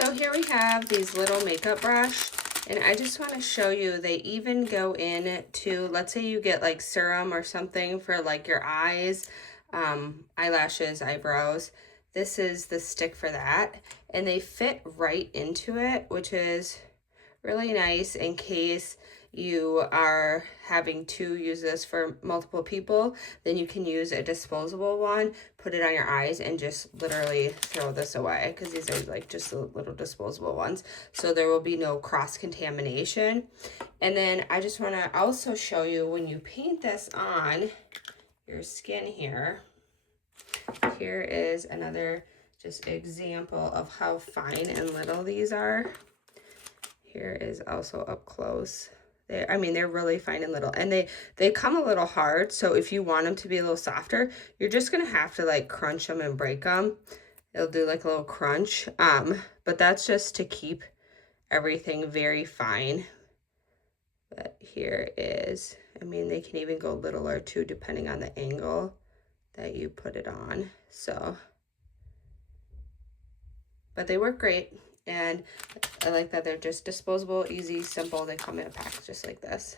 So here we have these little makeup brush, and I just want to show you, they even go in to, let's say you get like serum or something for like your eyes, eyelashes, eyebrows. This is the stick for that, and they fit right into it, which is really nice in case you are having to use this for multiple people. Then you can use a disposable one, put it on your eyes, and just literally throw this away, because these are like just the little disposable ones, so there will be no cross contamination. And then I just want to also show you, when you paint this on your skin here, here is another just example of how fine and little these are. Here is also up close. I mean, they're really fine and little, and they come a little hard, so if you want them to be a little softer, you're just gonna have to like crunch them and break them. It'll do like a little crunch, but that's just to keep everything very fine. But here is, I mean, they can even go littler too, depending on the angle that you put it on. So, but they work great. And I like that they're just disposable, easy, simple. They come in a pack just like this.